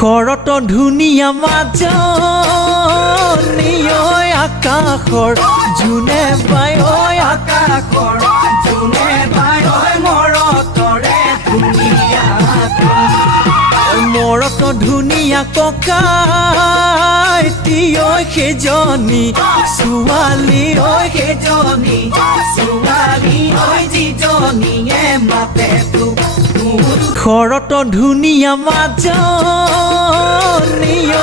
ঘৰত ধুনীয়া মাজনী ঐ আকাশৰ জোনে বাই ঐ আকাশৰ জোনে বাই ঐ মৰতৰে ধুনীয়া মৰত ধুনীয়া ককাইটি ঐ সেইজনী ছোৱালী ঐ সেইজনী ছোৱালী ঐ যিজনীয়ে মাতে তোক ঘৰত ধুনীয়া মাজনী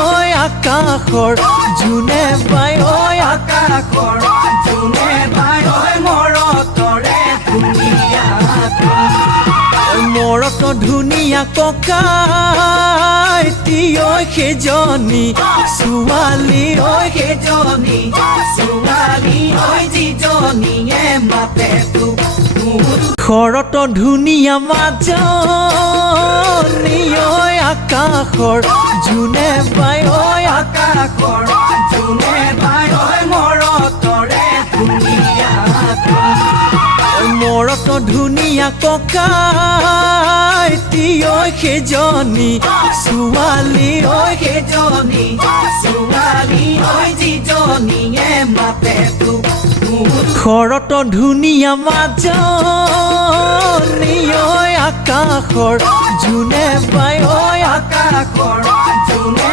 ঐ আকাশৰ জোনে বাই ঐ আকাশৰ জোনে বাই ঐ মৰতৰে ধুনীয়া মৰত ধুনীয়া ককাইটি ঐ সেইজনী ছোৱালী ঐ সেইজনী ছোৱালী ঐ যিজনীয়ে মাতে তোক ঘৰত ধুনীয়া মাজনী ঐ আকাশৰ জোনে বাই ঐ আকাশৰ জোনে বাই ঐ মৰতৰে ধুনীয়া মৰত ধুনীয়া ককাইটি ঐ সেইজনী ছোৱালী ঐ সেইজনী ছোৱালী ঐ যিজনীয়ে মাতে তোক ঘৰত ধুনীয়া মাজনী ঐ আকাশৰ জোনে বাই ঐ আকাশৰ জোনে